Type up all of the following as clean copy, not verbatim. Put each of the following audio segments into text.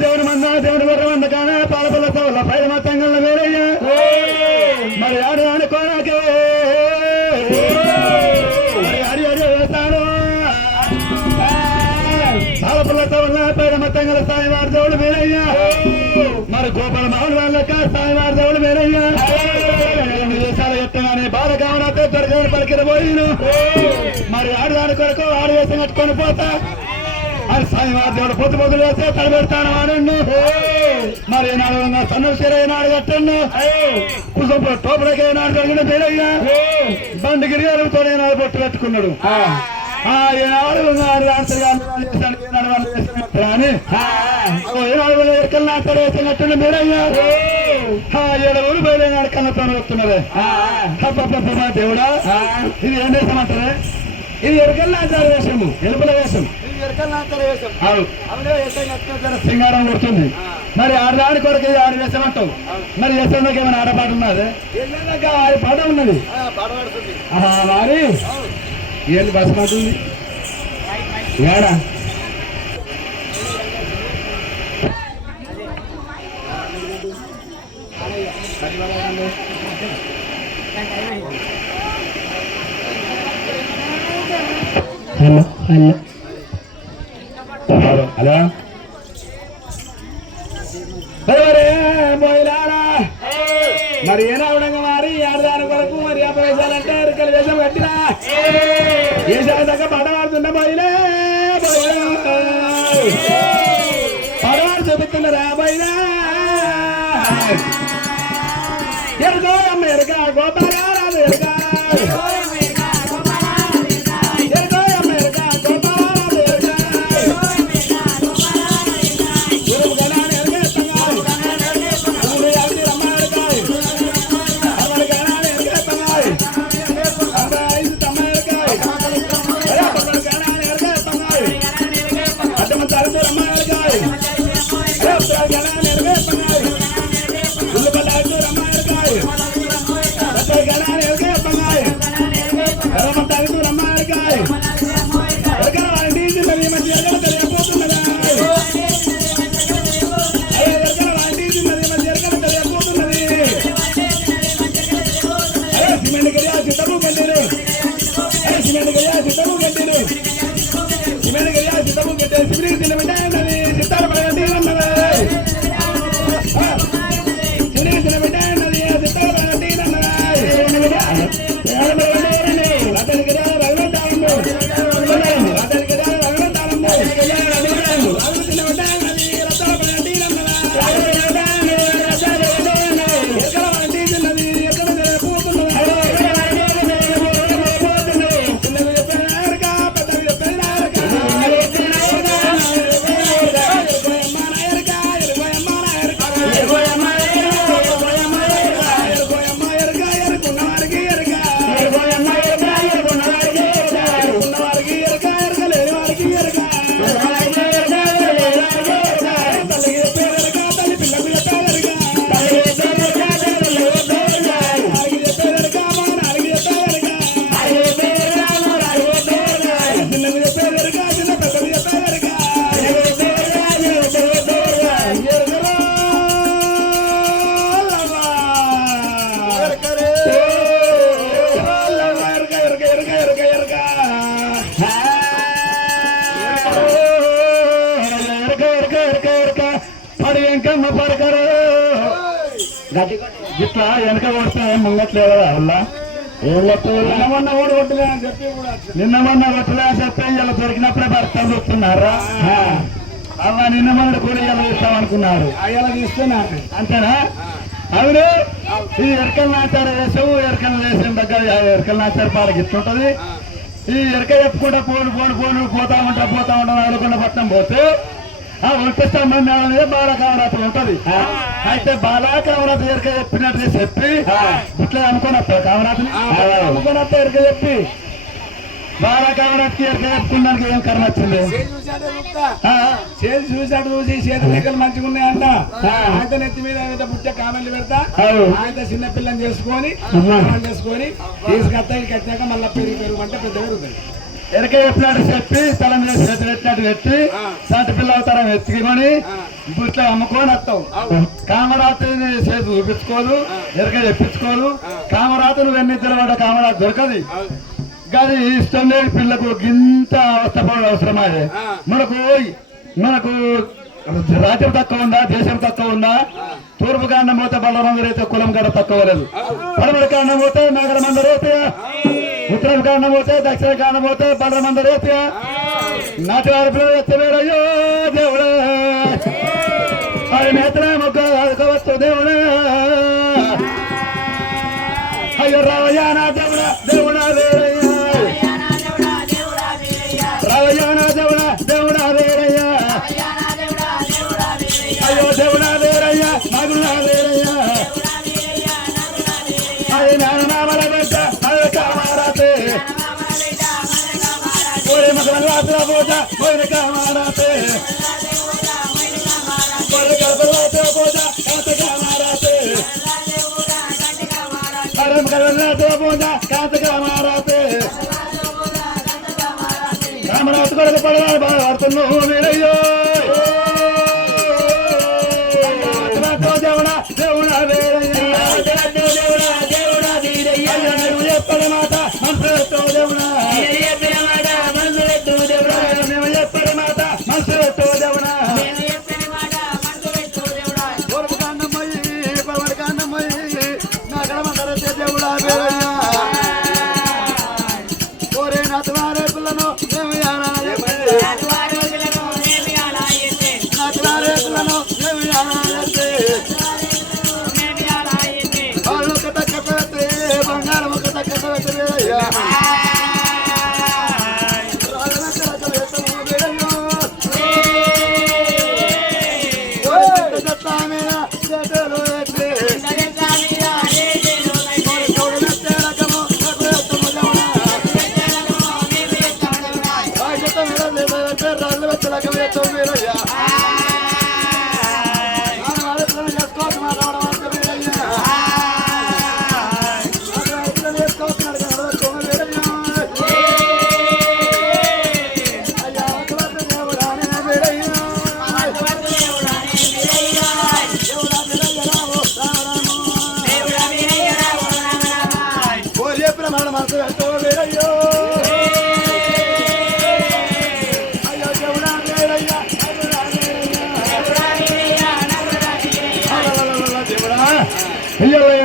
దేవుడు మంద దేవుడు వర మంద కానీ పాలపల్ల సవల పైన మొత్తంగా వేరయ్యా మరి ఆడు అనుకోనాకే అడి అడి వేస్తాడు పాలపల్ల సవల పైన మొత్తంగా సాయివారి దేవుడు వేరయ్యా మరి గోపాల మామూలు వాళ్ళక సాయివారి దేవుడు వేరయ్యా దేశాలు ఎత్తగానే బాధ కావడంతో దొరకని పలికిన పోయిను మరి ఆడదాని కొరకు ఆడు వేసి కట్టుకొని పోతా అది సాయివారి దేవుడు పొద్దు పొద్దులు వేస్తే తలబెడతాను ఆడండు మరి ఏనాడు సన్ను సీర ఏనాడు కట్టండు కుసంపుల టోపులకి ఏనాడు కలిగిన పేరయ్యా బండి గిరిగాలతో ఏనాడు పొట్టు కట్టుకున్నాడు ఏనాడు ఏనాడు ఎక్కలు నాస్తాడు వేసినట్టు మీరయ్యా 7 ఊరు బయలునాడు కన్నతోనే వస్తున్నదే దేవుడా ఇది ఏం చేసామంటారే ఇది ఎరకల్లాచార వేషము ఎలుపుల వేషం సింగారం కొడుతుంది మరి ఆడదాని కొరకు ఆడ వేషం అంటావు మరి వేసంలోకి ఏమైనా ఆడపాట ఉన్నది పాట ఉన్నది మరి ఏంటి బస్ మాట ఉంది ఏడా హలో హలో మరి ఏనావుడంగా మారి ఆడదాని కొరకు మరి వేసాలంటే ఎరుకలు వేషం కట్టినా వేసాల దగ్గర పడవాడుతున్న బయలే పడవాడు చూపిస్తున్నారా బయలా ఎరుకో అమ్మ ఎరుక గోపారా రాదు ఎరుక ఇట్లా వెనక కొడితే ముంగట్లేదా వల్ల నిన్న మొన్న ఓడి కొట్టలే అని చెప్పి కూడా నిన్న మొన్న కొట్టలే అని చెప్పి ఇలా దొరికినప్పుడే భర్తలు చూస్తున్నారా అవ్వ నిన్న మొన్న కూడా ఇలా ఇస్తామనుకున్నారు అయ్యాల తీస్తున్నారు అంతేనా అవును ఈ ఎరకల నాచారు వేసావు ఎరకలు వేసిన దగ్గర ఎరకల నాచారు పాలకి ఇట్లుంటది ఈ ఎరక చెప్పుకుంటా పోను పోతా ఉంటా అనుకున్న పట్నం పోతే ఆ ఒంటిస్తామని మేడం మీద బాలకామరాత్రి ఉంటది అయితే బాలకామరాత్రి ఎరక చెప్పినట్టుగా చెప్పి ఇట్లా అనుకుని వస్తావు కామరాత్రిని అనుకుని వస్తా ఎరక చెప్పి బాలకామరాత్రికి ఎరక చెప్పుకున్నానికి ఏం కర్మ వచ్చింది చేతి చూసాడు చూసి చేతి లెక్కలు మంచిగా ఉన్నాయంట ఆయన నెత్తి మీద బుట్ట కామెంట్లు పెడతా ఆయన చిన్న పిల్లని చేసుకొని తీసుకొస్తా ఇక వచ్చాక మళ్ళీ పెరుగు అంటే పెద్ద పెరుగుతుంది ఎరక చెప్పినట్టు చెప్పి తల మీద చేతి పెట్టినట్టు పెట్టి సంటి పిల్ల అవతారం ఎత్తుకొని ఇట్లా అమ్ముకొని వస్తావు కామరాత్రిని చేతి చూపించుకోదు ఎరక చెప్పించుకోదు కామరాత్రి నువ్వు ఎన్ని తెలవాడ కామరాత్రి దొరకది కానీ ఇష్టం లేని పిల్లకు ఇంత అవస్థ పడడం అవసరమా మనకు రాజ్యం తక్కువ ఉందా దేశం తక్కువ ఉందా తూర్పు కాండం పోతే బలరందరూ అయితే కులం గడ తక్కువ లేదు పడమర కాండం పోతే నగరమందరూ అవుతాయా ఉత్తరం కాండం పోతే దక్షిణ కాండం పోతే బలరమందరూ అవుతాయా నాటి వారి ఎత్తవేరయ్యో దేవుడా ఆయన ఎత్తనే మొక్క ఆదుకోవచ్చు దేవుడా అయ్యో రావయ్యా నా దేవుడా దేవుడా వేరయ్యా రావయ్యా నా దేవుడా దేవుడా వేరయ్యా అయ్యో దేవుడా వేరయ్యా మగుడా వేరయ్యా అయ్యి నామల బిడ్డ అయ్యో కామారాతే కోరి మగరాత్ర పూజ కోరి కామారాతే కోరి గర్భరాత్ర పూజ కాంత కామారాతే అరం గర్భరాత్ర పూజ కాంత కామారాతే కామరాత్రి కొరకు పడవాలి బాధపడుతున్నావు మీరయ్యో దేవుడా దేవుడా వేరయ్యా నువ్వు చెప్పిన మాట మనసు దేవుడా మేము చెప్పిన మాట మనసు దేవుడా పూర్వకాండమయ్యి పవనకాండమయ్యి నా గడమందరూ దేవుడా వేరయ్యా కోరే నతవారే పిల్లను మేము నతవారే పిల్లను మేము వాళ్ళు ఒక తగ్గ బంగారం ఒక తగ్గ వేరయ్యా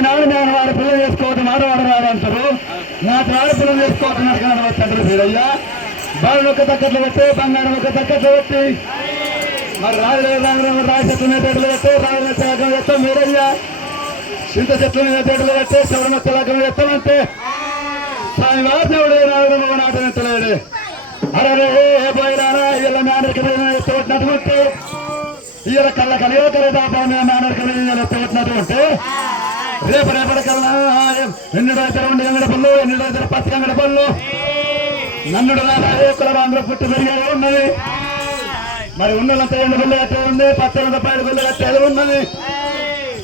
నాడు నేను వాడి పిల్లలు చేసుకోవద్దు ఆడవాడు అంటారు నాకు ఆడపిల్లలు చేసుకోవద్దు వచ్చారు మీరయ్యా బాలు ఒక తగ్గట్లు పెట్టి బంగారం ఒక తగ్గట్లు పెట్టి మరి రాజు చెట్ల మీద తేటలు పెట్టి రాజుల తిలకం చేస్తాం మీరయ్యా చింత చెట్ల మీద తేటలు పెట్టి శివరణ తిలకం చేస్తామంటే స్వామివారు దేవుడు రాజు నాటనెత్తలేడు అరే పోయినారా ఇలా మేనరికి ఎత్తబట్టినటువంటి ఇలా కళ్ళ కలియో కలిదాపా మేనరికి ఎత్తబట్టినటువంటి రేపటికల్లా ఎన్నిడు అయితే 2 గంగడ పళ్ళు ఎన్నిడు అయితే 10 గంగడ పళ్ళు నన్నుడు కుల బాంధ్ర పుట్టి పెరిగేది ఉన్నది మరి ఉన్నదంతా 2 గుళ్ళు కట్టే ఉంది 10 గుళ్ళు కట్టేది ఉన్నది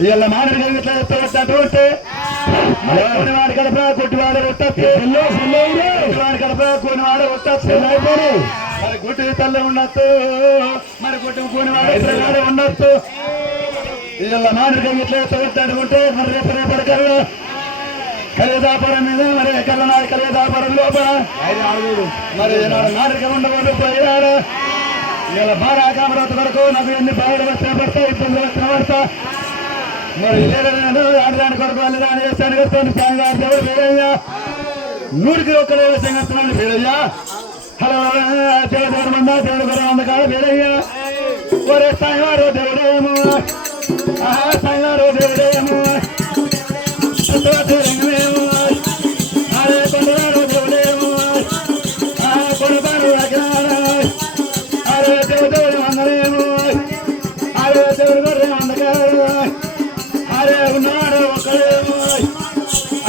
ఇలా మానవుడికి ఇట్లా ఎత్తబట్టినటువంటి వాడి కడప కొట్టివాడు వాడి కడప కొనివాడు మరి గుడ్డి తల్లి ఉండొచ్చు మరి గుడ్డి కొనివాడు ఉండొచ్చు ఇలా మానవుడికి ఇట్లా ఎత్తబట్టినటువంటి మరి రేపటికల్లా కలిదాపురం మీద మరి కళ్ళనాడు కలిదాపురం లోపల మరి నాటిక ఉండబోదు పోయాడు ఇలా బాగా కామరాత వరకు నాకు ఎన్ని బాధలు వచ్చిన పడతా ఇబ్బందులు వచ్చిన పడతా ఆడదాని కొరకు వాళ్ళు దాని చేస్తాను కడుతుంది స్వామివారి దేవుడు వీరయ్య 100కి 1 సంగస్తున్నాడు వీరయ్య హలో దేవుడు మంద దేవుడు గురం అందకాడు వీరయ్య ఒరే స్వామివారు దేవుడేమో స్వామివారు దేవుడేమో రంగమేమో అరే కొండవారు దేవుడేమో కొండవారు అరే దేవుడు అందరేమో అరే దేవుడు గురం అందకాడు అరే ఉన్నాడు ఒకడేమో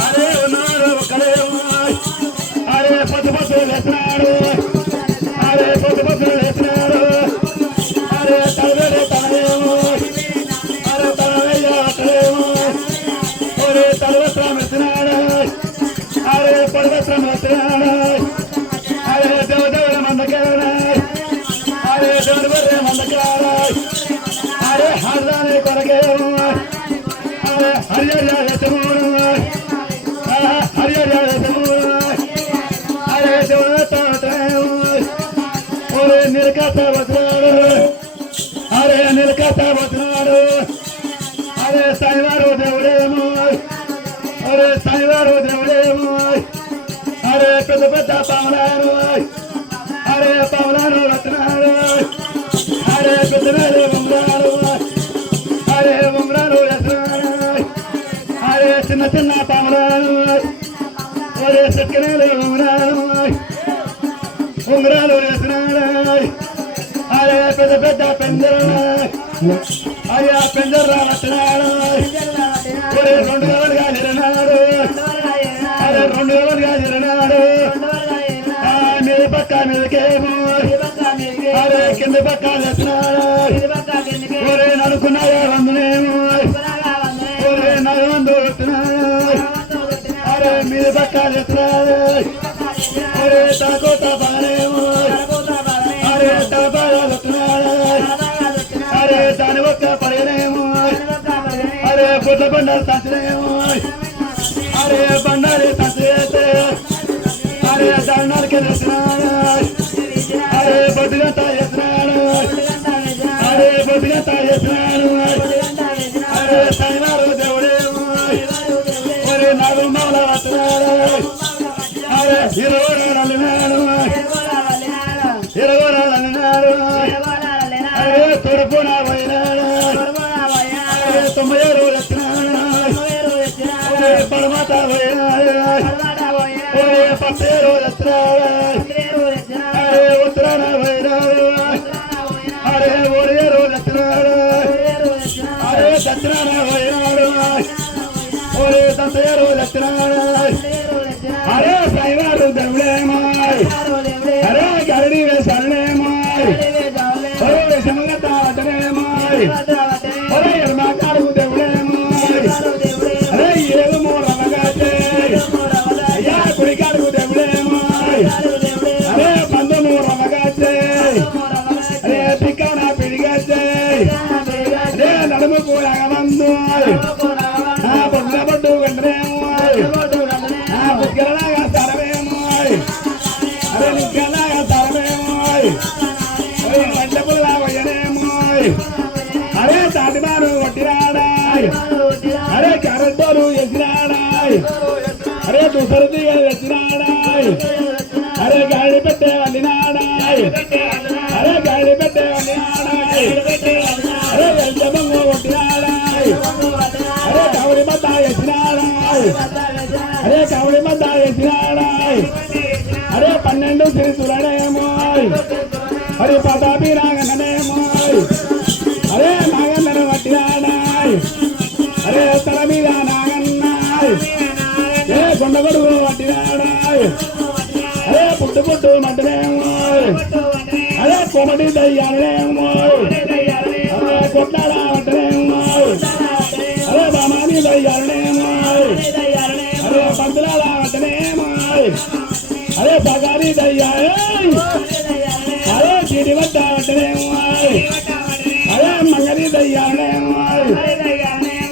అరే ఉన్నాడు ఒకడేమో అరే పొద్దు లేస్తున్నాడు అరే పొద్దు లేస్తున్నాడు అరే తలవేడే తనయేమో అరే తలవయ్య ఒకడేమో ఒరే తలవస్త్రం ఎత్తున్నాడు అరే పొడవస్త్రం ఎత్తున్నాడు అరే దేవుడు మందకాడు అరే దేవుడు బర్రె మందకాడు అరే హర్దాని కొరకేమో హరియర్య అరే ఒరే నిలకత వస్తున్నాడు అరే నిలకత వస్తున్నాడు అరే శనివారు దేవుడేమో అరే శనివారు దేవుడేమో అరే పెద్ద పెద్ద పాములారు అరే పాములారు వస్తున్నాడు అరే పెద్ద బొమ్మరాలు అరే బొమ్మరాలు వేస్తున్నాడు అరే చిన్న చిన్న పాములాలు ఒరే చెక్కనేలు ఉంగరాలు వేస్తున్నాడు అరే పెద్ద పెద్ద పెంజర అయ్యా పెంజర్రా వస్తున్నాడు ఒరే 2 గవలుగా జరినాడు అరే 2 గవలుగా జరినాడు మీద పక్క మీదకేమో అరే కింద పక్క వేస్తున్నాడు ఒరే నడుకున్నాయా వందునేమో ఒరే నగవందు వస్తున్నాడు అరే మీద పక్క వేస్తున్నాడు అరే తలకోత బానేమో అరే తలబాగా వస్తున్నాడు అరే దాని ఒక్క పడగనేమో అరే బుడ్ల బండారు సంచనేమో అరే బండారి సంచేస్తే అరే దండాలకి వేస్తున్నాడు అరే బొడ్డుగంత వేస్తున్నాడు అరే బొడ్డుగంత వేస్తున్నాడు అరే శనివారు దేవుడేమో ఒరే 4 మూల వస్తున్నాడు అరే 20 రాళ్ళన్నాడు 20 రాళ్ళన్నాడు అరే తొడుపున పోయినాడు అరే 90 వచ్చినాడు అరే పరమాత పోయినాడు ఒరే 10 వచ్చినాడు అరే ఉత్తరాన పోయినాడు అరే 1 వచ్చినాడు అరే దక్షిణాన పోయినాడు ఒరే 10 వచ్చినాడు అరే శనివారు దేవుడేమో అరే గరడి వేసాడేమో ఒరే విషమంగత వటనేమో ఒరే ఎడమాకాడు దేవుడేమో అరే 7 మూరవగాచే అయ్యా కుడికాడు దేవుడేమో అరే 11 మూరవగాచే అరే పిక్కన పిడిగాచే అరే నడుముకు అగమందు బొడ్డు గంటనేమో బుగ్గలలాగా తరవేమో అరే నిగ్గలాగా తరవేమో వంటపుల్లా వయ్యనేమో అరే తాటిమారు కొట్టిరాడా అరే కరెంటోరు ఎసిరాడా అరే దుసరు తీగలు వెసిరాడా అరే గాడి పెట్టే వల్లినాడా అరే గాడి పెట్టే వల్లినాడా అరే వెంటబంగు కొట్టిరాడా అరే కవడి మద్ద వేసినాడా అరే కవడి మద్ద వేసినాడా అరే 12 సిరిసులనేమో అరే పటాపి నాగనేమో అరే నాగన్నను పట్టినాడా అరే తల మీద నాగన్నాయ్ ఏ కొండగొడుగు పట్టినాడా అరే పుట్టు మంటనేమో అరే కొమటి దయ్యాలనేమో అరే కొట్లాడా పట్టనేమో అరే బామాని దయ్యాలనేమో అరే పంతులాడా పట్టనేమో అరే బగారి దయ్యా అరే చీడి వద్ద పట్టనేమో అరే మంగళి దయ్యాలనేమో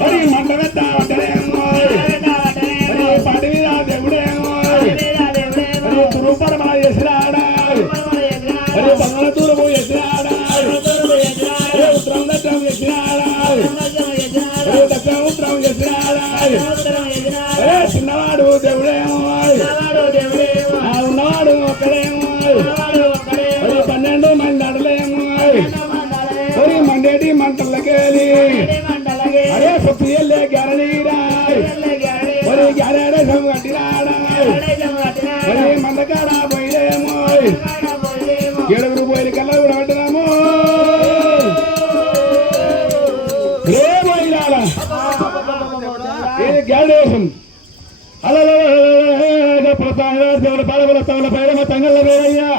అరే మండగత్త పట్టనేమో అరే పాటి మీద దేవుడేమో అరే తురుపరమ ఎసిరాడా అరే బంగాళతూరము ఎసిరాడా అరే ఉత్తరం దక్షం ఎసిరాడా అరే దక్షం కాడా పోయేమో ఏడుగురు పోయి కల్లా కూడా పెట్టినాము గ్యాడేషన్ దేవుడు పడవల సవల పైరమ తంగళ్ళ వేరయ్యా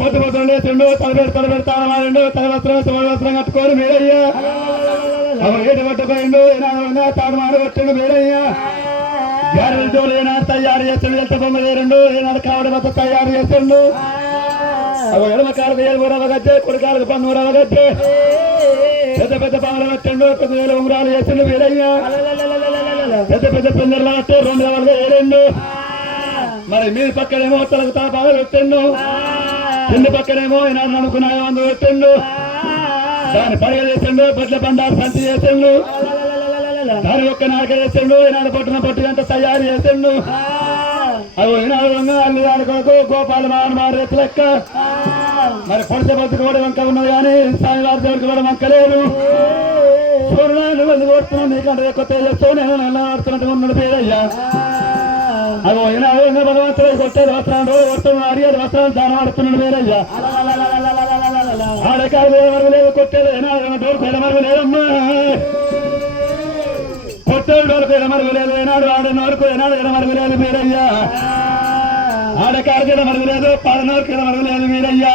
పొద్దు పొద్దున లేచిండు తలబెడతాను వాడు తలవస్త్రం కట్టుకోని మీరయ్యా అవి ఏటు పట్టుకోండు ఏనాడు తాడు మాడు కొట్టిండు మీరయ్యా గ్యారెల్ జోలు ఏనాడు తయారు చేస్తుండు ఎంత బొమ్మ చేరిండు ఏనాడు కావడం అంతా తయారు చేస్తుండు అవి ఎడమ కాలకు ఏడు రవగట్టే కుడి కాలకు పన్ను రవగట్టే పెద్ద పెద్ద పాములు కట్టిండు 10,000 ఉంగరాలు చేసిండు వీరయ్యా పెద్ద పెద్ద పిందెలు కట్టి 2 రవలుగా ఏరిండు మరి మీ పక్కనేమో తలకు తాపాలు పెట్టిండు కింది పక్కనేమో ఈనాడు నడుకున్నాయో అందు పెట్టిండు దాన్ని పడగ చేసిండు బట్ల బండారు సంచి చేసిండు దాని ఒక్క నాక చేసిండు ఈనాడు పట్టున పట్టు గంట తయారు చేసిండు అవి ఈనాడు అల్లు దాని కొరకు గోపాల మారు లెక్క మరి పొడిసే బతుకు కూడా వంక ఉన్నది కానీ స్వామివారి దేవుడికి కూడా వంక లేదు సూర్యుడు వెళ్ళి కొడుతున్నాను నీకంటే కొత్త చేస్తూ నేను నడుతున్నట్టు ఉన్నాడు పేరయ్యా అగో ఈనాడు భగవంతుడు కొట్టేది వస్త్రాలు కొడుతున్నాడు అడిగేది వస్త్రాలు దానం ఆడుతున్నాడు పేరయ్యా ఆడకాలు వరకు లేదు కొట్టేది ఏనాడు డోర్ కొయ్యమరుగు లేదమ్మా కొట్టేడు డోర్ కొయ్యమరుగు లేదు ఏనాడు ఆడిన వరకు ఏనాడు ఎడమరుగు లేదు మీరయ్యా ఆడకాడికి ఎడమరుగు లేదు పాడనవరకు ఎడమరుగు లేదు మీరయ్యా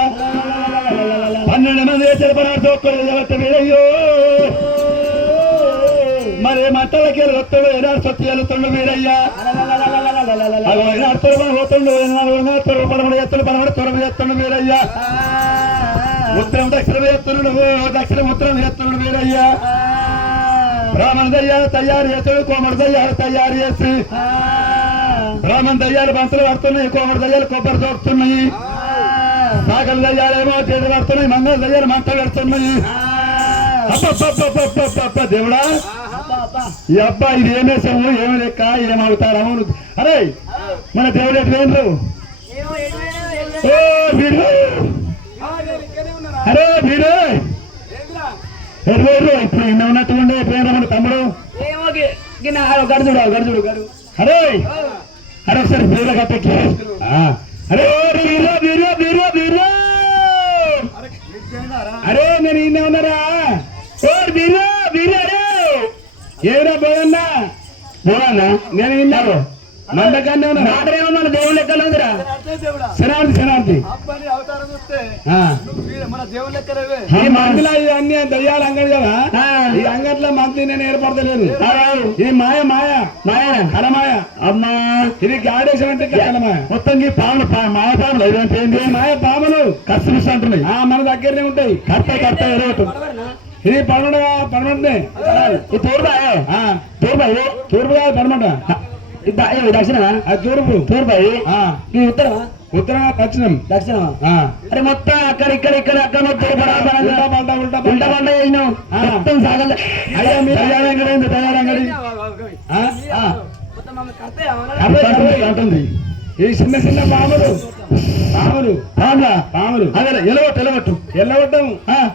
12 మంది చెరపనాడు ఒక్కడు మీరయ్యో మరి మంటలకి వస్తాడు ఏనాడు సొత్తు వెళ్తుండు మీరయ్యా ఏనాడు తొరమని పోతుండు ఏనాడు తొరపడమని ఎత్తుడు పడమని తొరమ చేస్తుండు మీరయ్యా ఉత్తరం దక్షిణ ఎత్తున్నాడు దక్షిణ ఉత్తరం ఎత్తున్నాడు మీరయ్యా బ్రాహ్మణ దయ్యాలు తయారు చేస్తాడు కోమడి దయ్యాలు తయారు చేసి బ్రాహ్మణ దయ్యాలు బంతులు పడుతున్నాయి కోమడి దయ్యాలు కొబ్బరి దొరుకుతున్నాయి సాగల దయ్యాలేమో చేతి పడుతున్నాయి మంగళ దయ్యాలు మంట పెడుతున్నాయి దేవుడా ఈ అబ్బా ఇది ఏమేసాము ఏమి లెక్క ఏమవుతారు అవును అరే మన దేవుడు ఎట్లేండ్రు అరే వీడు ఇప్పుడు ఇన్న ఉన్నట్టుండే ఎట్లయినా మన తమ్ముడు గడుచుడు అరే అరే ఒకసారి వీరు కట్టెక్కి అరే వీరు వీరు వీరు వీరు అరే నేను ఇన్నే ఉన్నారా వీరు వీరు అరే ఏమిరా బోయన్నా నేను విన్నాను మందకన్నా నాటనే ఉన్నాను దేవుని లెక్కలు ఉందిరా శనార్థి ఈ మందులో అన్ని దయ్యాలు అంగడి కదా ఈ అంగట్లో మంత్రి నేను ఏర్పడతలేదు ఇది మాయ కలమాయ అమ్మా ఇది గాడేశం అంటే కలమాయ మొత్తం ఈ పాములు మాయ పాములు ఇదేంటి మాయ పాములు కష్టమిస్ అంటున్నాయి మన దగ్గరనే ఉంటాయి కర్త ఎరవటం ఇది పడమంటే తూర్పు కాదు పడమంట దక్షిణ తూర్పు ఈ ఉత్తరం దక్షిణం అరే మొత్తం అక్కడ ఇక్కడ అక్కడ ఉల్టా పంట చేసినాం మొత్తం సాగలే అయ్యా మీరు తయారంగడి అంటుంది ఈ చిన్న చిన్న పాములు అదే ఎల్లగొట్టం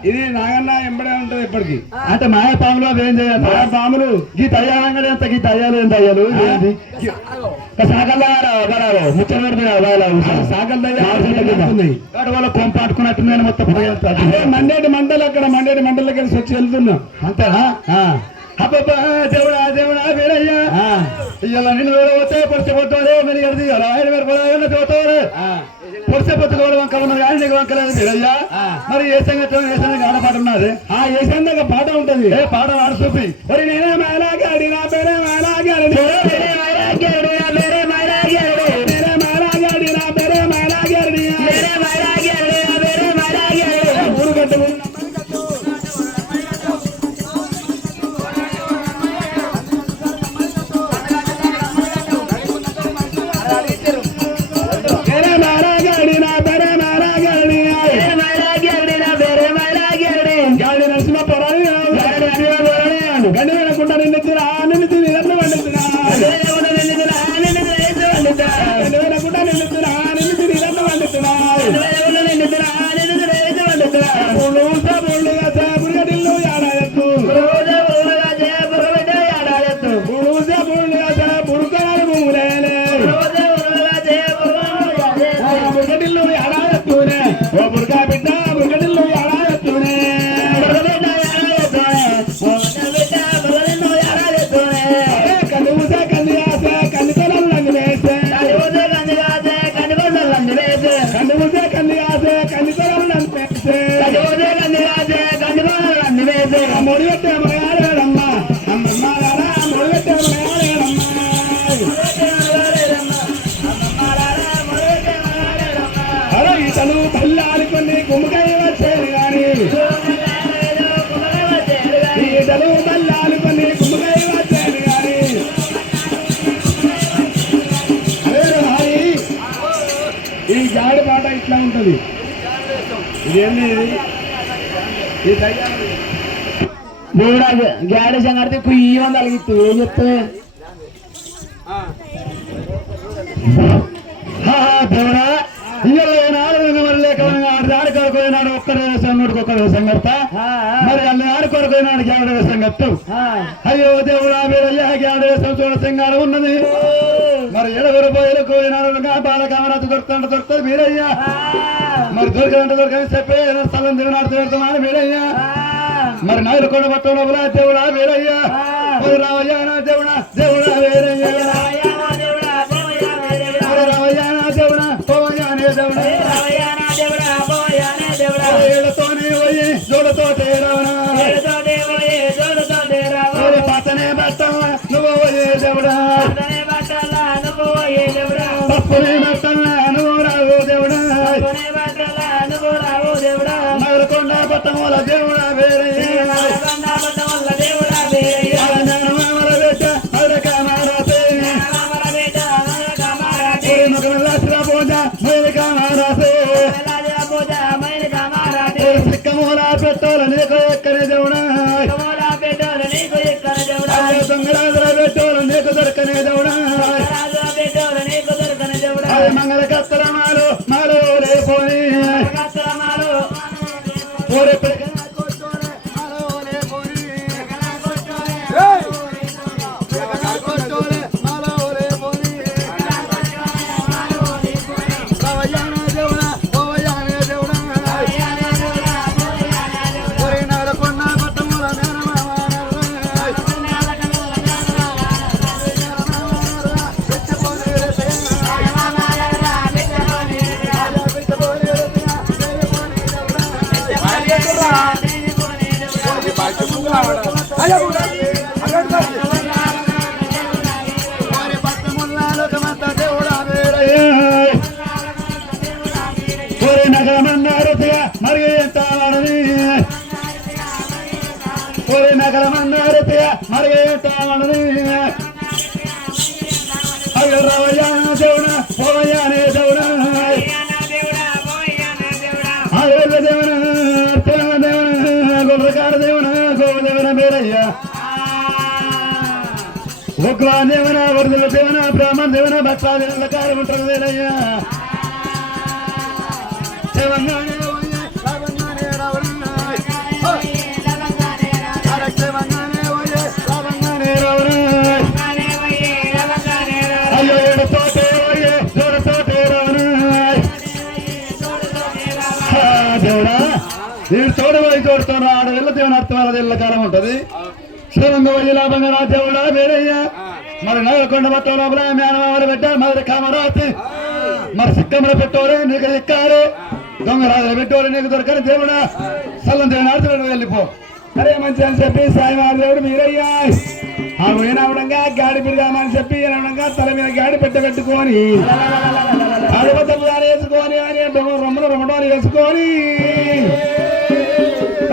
ఇది నాగన్న ఎంబడే ఉంటది ఎప్పటికి అంటే మాయ పాములు అవి ఏం చేయాలి మాయ పాములు ఈ తయారంగడి అంత ఈ తయ్యాలు ఏం తయ్యాలు వాళ్ళ కొంప పట్టుకున్నట్టు మొత్తం మండేటి మండలకి వచ్చి వెళ్తున్నాం అంతేనా అబ్బా దేవుడా వీరయ్యా ఇలా నిన్ను వేరే పొడిచిపోతారే మరి ఆయన చదువుతారు పొడిచిపోతుకోవడం వంక ఉన్నది ఆయన వంకలేదు వీరయ్యా మరి ఏ సంగతి ఆడపాట ఉన్నది ఏ సంగతి పాట ఉంటుంది ఏ పాట ఆడ చూపి మరి నేనే మైలాగాడి నా పేరే మైలాగాడి ఊరు కట్టు గండి వెనకుండా నిన్ను ఈ గాడి పాట ఇట్లా ఉంటది. ఇదేంది ఈ దేవుడా గాడి సంగతి కుయ్యి మంది అలిగిత్తు ఏం చెప్తే దేవుడా ఇవాళ మరి లేక ఆడి కొడుకున్నాడు ఒక్క వ్యవసాయం ఒక్క వ్యవసాయం కడతా మరి అల్లి ఆడి కొడుకున్నాడు గ్యాడ వ్యవసాయం కట్టు. అయ్యో దేవుడా మీరయ్యా గ్యాడ వ్యవసాయం చూడ సింగారం ఉన్నది. మరి 70 రూపాయలు కోయినాడు బాలకామరాజు దొరుకుతుంది మీరయ్యా. మరి దొరకని చెప్పి స్థలం దేవునాడు పెడతామని మీరయ్యా. మరి నాయుడు కొండ పట్టడం దేవుడా మీరయ్యా. మరి రావయ్యా నా దేవుడా దేవుడా వేరయ్యా జోడతోటే రావణ పతనే బట్టల నువ్వు దేవుడా తప్పునే బట్టల నువ్వు రావు దేవుడా నగరకొండ పట్టముల దేవుడా వేరే పెట్టాల నీకు ఎక్కనే దేవుడా దొంగరాజుల పెట్టాల నీకు దొరకనే దేవుడా మంగళ కత్తల మాలో లేపోని నగరమన్నారుగా మరి ఎంత వాడని నగరమన్నారుగా మరి ఎంత వాడని అయ్యో రావయ్యా దేవుడా పోవయ్యానే దేవుడా అయ్యో దేవునా గొర్రకాడ దేవునా గోదేవన మీరయ్యా ఒగ్వా దేవన వరదల దేవన బ్రాహ్మణ దేవన భక్త దేవన కారం ఉంటారు వేరయ్యా అయ్యో ఏడుతోటే జోడతోటే దేవుడా నేను చూడబోయి చూడుతున్నా ఆడవిల్ల దేవుని అర్థం వాళ్ళది ఇళ్ళ కాలం ఉంటది. శ్రీరంగ వయ్యి లాభంగా నా దేవుడా వేరయ్యా. మరి నగరకొండ పట్టం లోపల మేనమామలు పెట్టా మరి కామరాతి మరి సిక్కమ్మలు పెట్టోరే నీకు ఎక్కారు దొంగరాజులు పెట్టోరే నీకు దొరకని దేవుడా సల్లం దేవుని ఆడుతూ వెళ్ళిపో అరే మంచి అని చెప్పి సాయివారి దేవుడు మీరయ్యా. ఆ పోయినవడంగా గాడి పిరిగామని చెప్పి ఏనవడంగా తల మీద గాడి పెట్టబెట్టుకొని ఆడబద్దలు దారి వేసుకొని అని రొమ్మలు రొమ్మడాలు వేసుకొని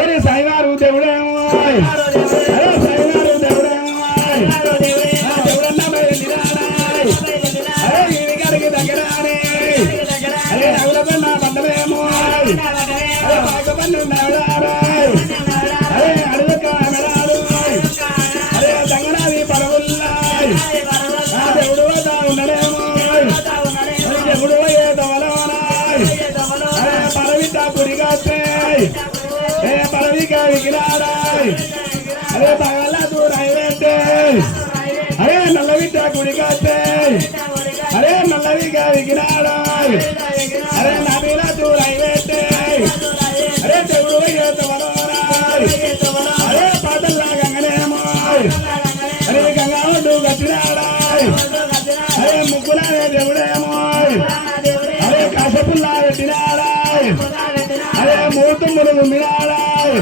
అరే సాయివారు దేవుడేమో అరే సాయివారు దేవుడేమో దేవుడన్నా అరే ఈ గారికి దగ్గర అరే అవులదన్నా బండమేమో అరే బాగపన్ను అరే అడుగుక మెడాలు అరే దంగనాది పడవుల్లాయ్ దేవుడు ఉన్నాడేమో దేవుడు ఏదవలవనాయ్ అరే పరవిత పురిగాస్తాయ్ ఏ పరవిక వికిలాడాయ్ అరే పగల దూరై పెట్టాయ్ అరే నల్లవిట గుడిగాస్తాయ్ అరే నల్లవిక వికిలాడాయ్ అరే నదిల దూరై పెట్టాయ్ అరే దేవుడు ఏదవలవనాయ్ అరే పాటల్లా గంగనేమో అరే గంగా ఒడ్డు గట్టినాడాయ్ అరే ముగ్గులాడే దేవుడేమో అరే కాసపుల్లా పెట్టినాడాయ్ అరే మూర్తుములు మినాడాయ్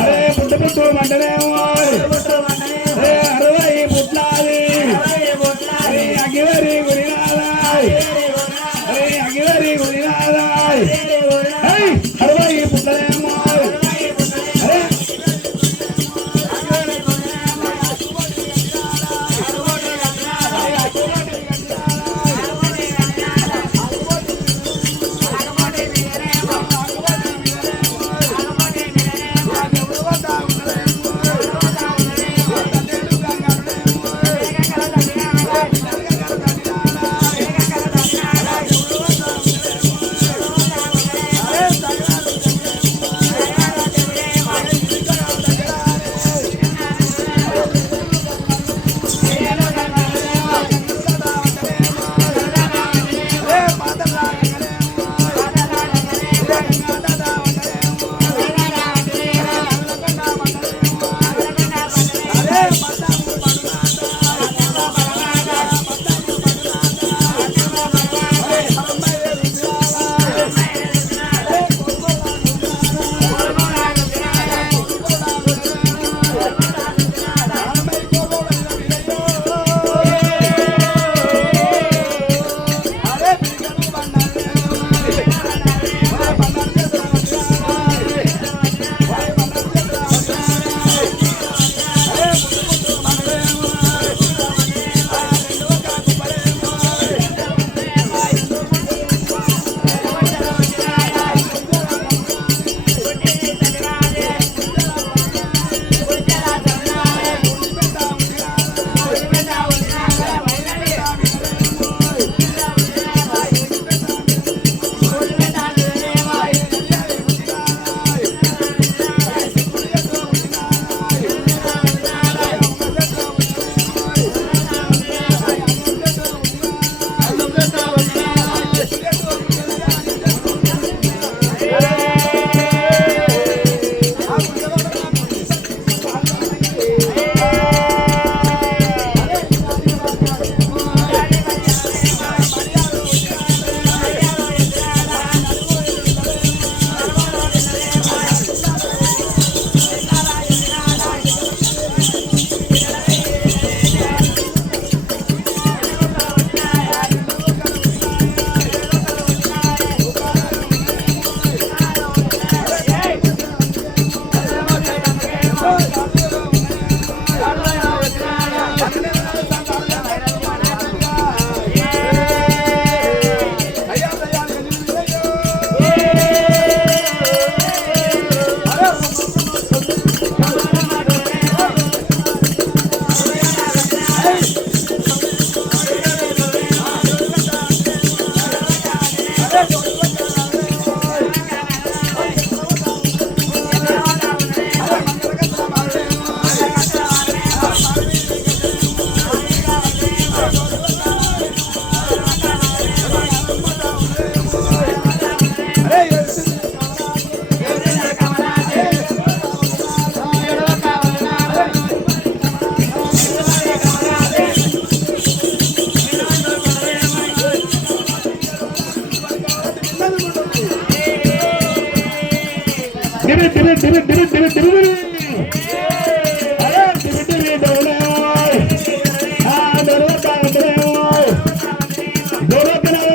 అరే పుట్టు మంటనేమో అరే 60 పుట్లాది అరే అగివరి గురినాడాయ్ అరే అగివరి గురినాడాయ్ 60 పుట్టలేమో అరే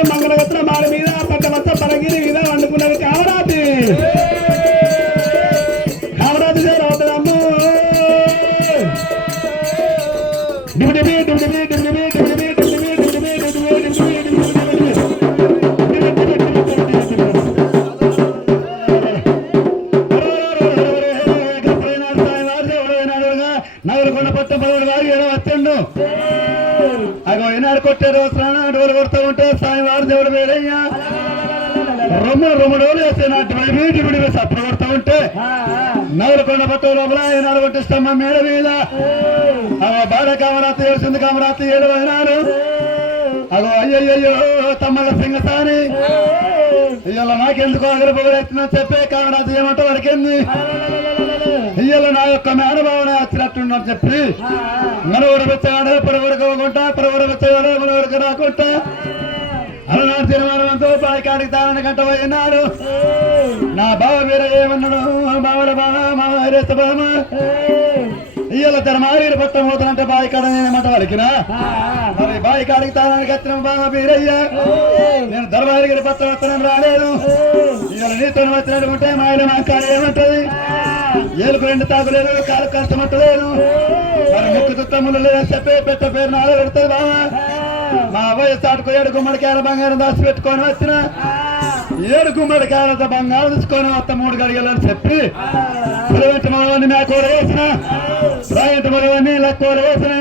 మంగళగత్ర మాల మీద పట్టమత్త పరగిరి మీద వండుకున్నది కామరాతి కామరాతి అవుతుందమ్మ నగరకొండ పట్ట పదవుడు వారు ఏడో వచ్చిండు అగో ఈనాడు కొట్టారు డోలు కొడుతూ ఉంటే సాయంవారు దేవుడు వేరయ్యా రొమ్ము డోలు వేస్తే నాటి వీటి విడి వేసి అప్పుడు కొడుతూ ఉంటే నగరకొండ పట్ట లోపల ఈనాడు కొట్టి స్తంభం మేడ మీద అగో బాల కామరాత్రి వేసింది కామరాత్రి ఏడు అయినాడు అగో అయ్యయ్యో తమ్మల సింగసాని ఇవాళ నాకెందుకు అగరపొగడెత్తున్నా చెప్పే కామరాత్రి ఏమంటే వరకేంది ఇయ్యాల నా యొక్క అనుభవం వచ్చినట్టుండని చెప్పి మనవడు వచ్చాడు పొరవడుకోకుండా పొరవడు వచ్చాడు మనవడికి రాకుండా అలనాడు తీర్మానంతో పాయికాడికి తానని గంట పోయినాడు నా బావ వీర ఏమన్నాడు బావల బావ మా రేత బామ ఇయ్యాల తన మారీరు పట్టం పోతానంటే బాయికాడ నేనేమంట వరకినా మరి బాయికాడికి తానని కత్తిన బావ వీరయ్యా నేను దర్బారిగిరి పట్టం వస్తానని రాలేదు ఇవాళ నీతో వచ్చినట్టు ఉంటే మా ఆయన మా కాడ ఏమంటది ఏలుకు రెండు తాగులేదు కాలు కష్టమట్టలేదు మరి ముక్కు తుత్తములు లేదని చెప్పి పెట్ట పేరు నాలో పెడుతుంది బావా మా వయసు ఆటుకు 7 గుమ్మడికాయల బంగారం దాచి పెట్టుకొని వచ్చిన 7 గుమ్మడికాయలతో బంగారం తెచ్చుకొని వస్తా 3 గడియలని చెప్పి పులవెంట మొదలన్నీ నా కూర వేసిన రాయంట మొదలన్నీ ఇలా కూర వేసిన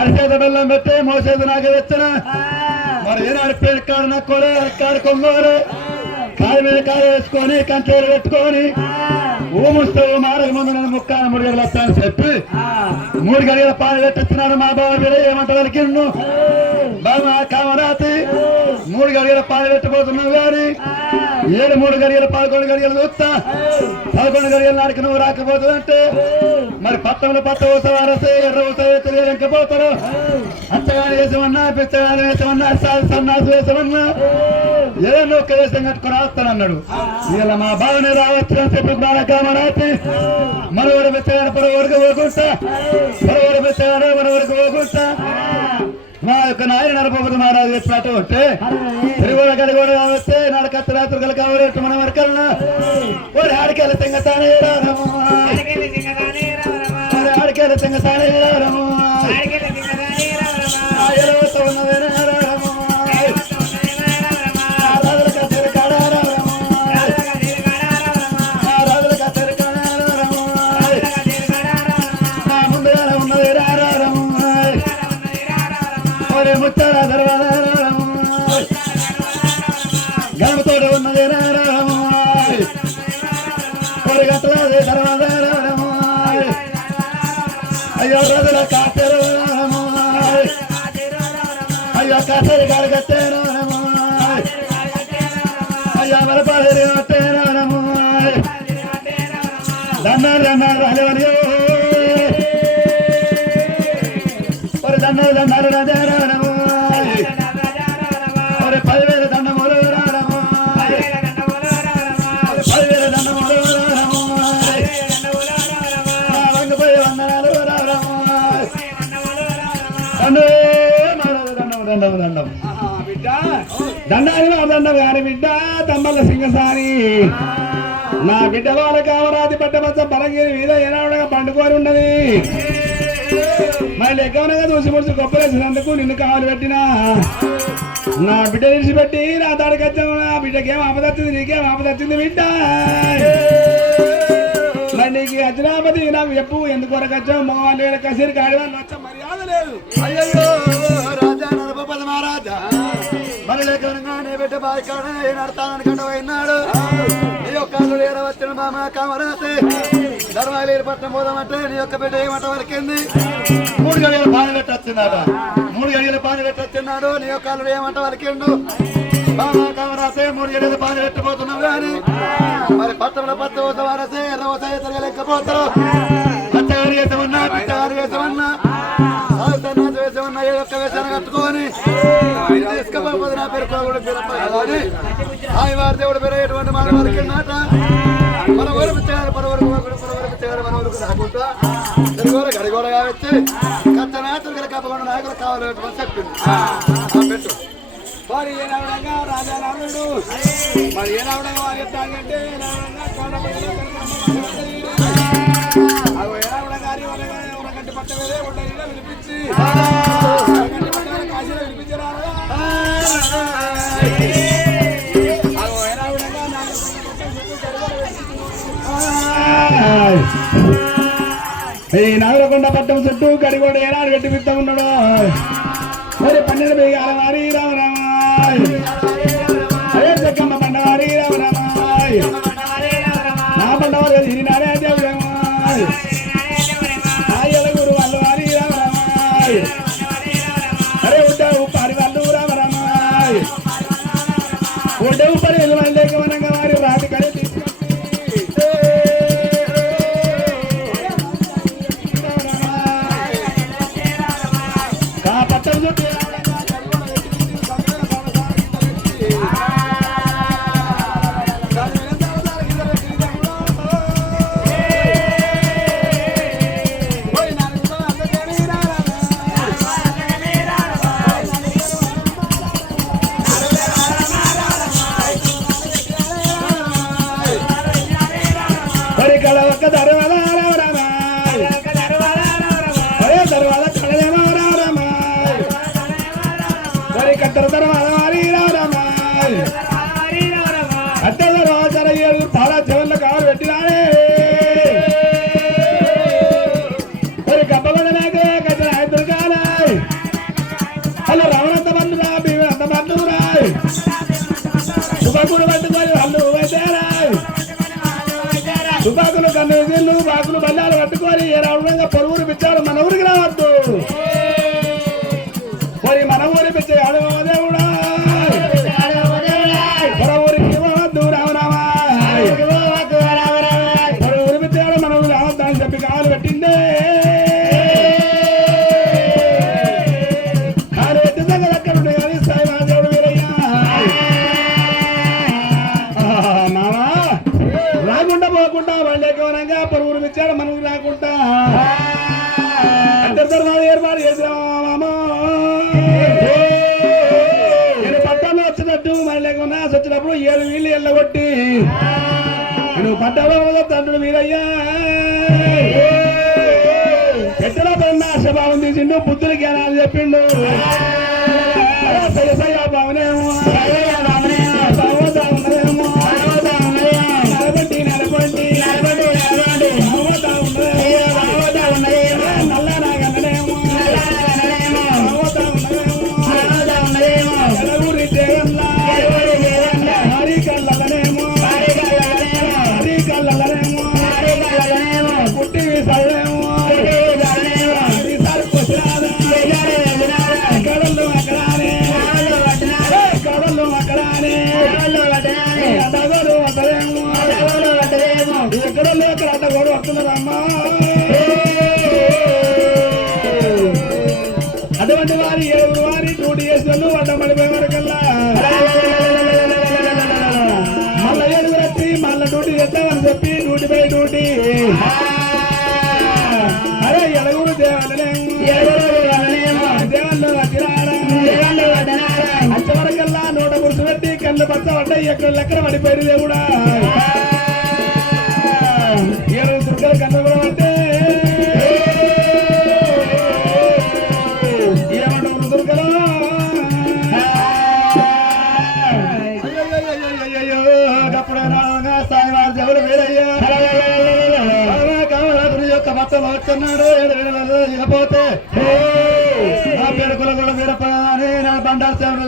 అరిచేత బెల్లం పెట్టి మోసేది నాకు తెచ్చిన మరి ఏనాడు పేరు కాడు నా కూర కాడు కొంగోరు కాలు మీద కాలు వేసుకొని కంట్రోలు పెట్టుకొని ఊముస్తావు మారక ముందు నన్ను 3 గడియలు వస్తానని చెప్పి 3 గడియల పాలు పెట్టిస్తున్నాడు మా బావ మీద ఏమంట వలికిండు బాబా కామరాతి 3 గడియల పాలు పెట్టబోతున్నావు కానీ 3 గడియల 11 గడియలు చూస్తా 11 గడియల నాటికి నువ్వు రాకపోతుందంటే మరి పట్టంలో పట్ట ఊసవారసే ఎర్ర ఊస తెలియకపోతారు అచ్చగాని వేసమన్నా పిచ్చగాని వేసమన్నా సన్నాసు వేసమన్నా ఏదైనా ఒక్క వేసం కట్టుకుని వస్తానన్నాడు ఇలా మా బావనే రావచ్చు అని చెప్పి బాగా కామరాతి మనవడు పెచ్చగానే పొరవడికి పోకుండా పొరవడు పెచ్చగానే మనవడికి పోకుండా మా యొక్క నాయన నరపతి మహారాజు చెప్పినట్టు ఉంటే తిరుగుడ గడిగోడ వస్తే నాడు కత్తి రాత్రులు కావడేట్టు మన వరకల్నా ఓడి ఆడికెళ్ళ తెంగతానే రారము ఆడికెళ్ళ తెంగతానే రారము ఉన్నదేనా రారము రాజుల కత్తెరి కాడారము రాజుల కత్తెరి కాడారము ముందుగా ఉన్నది రారము ముత్తారా దర్వాదారము గణపతోడు ఉన్నది రారము గంటలది దర్వాదారము అయ్యో రోజుల కాతరు అయ్యో కాతరి గాడిగట్టేను అయ్యా మరపాలి అట్టేను దండాలు దండాలు రాలేవరియో దండాలు దండాలు రాజారాము 10,000 దండములు రారము 10,000 దండములు రారము వంగిపోయి వందనాలు రారము దండం దండం దండాలు దండం గారి బిడ్డ తమ్మల సింగసారి నా బిడ్డ వాళ్ళ కామరాతి పట్టమచ్చ పరగిరి మీద ఏనాడుగా పండుకొని ఉన్నది మళ్ళీ ఎక్కువనగా చూసి ముడిచి గొప్పలేసినందుకు నిన్ను కావాలి పెట్టినా నా బిడ్డ విడిచిపెట్టి నా తాడికి వచ్చాము నా బిడ్డకేం ఆపదొచ్చింది నీకేం ఆపదొచ్చింది బిడ్డ మరి నీకు అచ్చినాపతి నాకు చెప్పు ఎందుకు వరకు వచ్చావు మగవాళ్ళు కసిరి కాడివాళ్ళు వచ్చా మర్యాద లేదు అయ్యో రాజా నరపతి మహారాజా మరి లేకనే బిడ్డ బాయికాడ నడతానని కంట పోయినాడు నీ యొక్క వచ్చిన మామ కామరాతే ధర్మాలేరు పట్టణం పోదామంటే నీ యొక్క బిడ్డ ఏమంట వరకింది 3 గడియల పాలు పెట్టొచ్చిందట 3 గడియల పాలు పెట్టొచ్చున్నాడు నీ యొక్క అల్లుడు ఏమంట వరకిండు మామ కామరాతే 3 గడియల పాలు పెట్టబోతున్నావు కానీ మరి పట్టణంలో పత్తి ఓస వారసే ఎర్ర ఓస తిరగలేకపోతారు పచ్చగారి వేసమన్నా పిచ్చగారి వేసమన్నా వేసమన్నా ఏ ఒక్క వేసాన్ని కట్టుకొని తీసుకపోతే నా పేరు కూడా పేరు వారి దేవుడు పేరు ఎటువంటి మాట వరకిందట మన గడిగోడగా వచ్చి కచ్చ నాయకులు కప్పకుండా నాయకులు కావాలి చెప్పింది పెట్టు మరి ఏనావిడంగా రాజారాముడు మరి ఏనావిడంగా వారి ఎత్తాలంటే గంట పట్ట వేరే ఉండగా వినిపించి గంట పట్ట కాశీలో వినిపించరా ఈ నాగరకొండ పట్టం చుట్టూ గడిగోడ ఏనాడు గట్టి పిత్త ఉన్నాడు మరి పన్నెండు బేగాల వారి రామరామాయ్ అదే చెక్కమ్మ పండవారి రామరామాయ్ నా పండవారి తిరిగినారే దేవుడమాయ్ ఆయలగురు వాళ్ళు వారి రామరామాయ్ అరే ఉంటావు పారి వాళ్ళు రామరామాయ్ ఉండవు పరి వెళ్ళలేక మనంగా వారి రాతి కడే తుపాకులు కన్ను బాకులు బల్లాలు పట్టుకొని రావడంగా పొరుగురు పిచ్చాడు మన ఊరికి రావద్దు మరి మన ఊరి పిచ్చే దేవుడా మన ఊరికి ఇవ్వవద్దు రామరామా మన ఊరి పిచ్చాడు మన ఊరు రావద్దు అని చెప్పి కాలు పెట్టిందే కాలు పెట్టి దగ్గర అక్కడ ఉండే కానీ సాయి దేవుడు వీరయ్యా మామా రాకుండా పోకుండా వాళ్ళేకవనంగా పరువురు ఇచ్చాడు మనకు రాకుండా అంతర్ధర్మాలు ఏర్పాటు చేసామా నేను పట్టణంలో వచ్చినట్టు మళ్ళీకున్నా వచ్చినప్పుడు 7 వీళ్ళు ఎల్లగొట్టి నువ్వు పట్టణంలో తండ్రుడు మీరయ్యా ఎట్టలో పడిన ఆశభావం తీసిండు బుద్ధుని జ్ఞానాలు చెప్పిండు సయ్య భావనేమో ఎక్కడ లేక అడ్డ కూడా వస్తున్నారమ్మా అటువంటి వారి 7 వారి డ్యూటీ చేసిన అడ్డ పడిపోయే వరకల్లా మళ్ళా 7 వచ్చి మళ్ళా డ్యూటీ చేస్తామని చెప్పి డ్యూటీ బై డ్యూటీ అరే ఎలగూరు దేవాళ్ళు అంతవరకల్లా 100 గుర్తు పెట్టి కళ్ళు పచ్చ పడ్డాయి ఎక్కడ లెక్కన పడిపోయారు దేవుడా 7 దుర్గలు కన్ను కూడా పడితే ఏమంటారు దుర్గలు అప్పుడు సాయివారి దేవుడు వేరయ్యా యొక్క మొత్తం వస్తున్నాడు ఇకపోతే నా పేరుకుల కూడా వీరపని నా బండారు సేవలు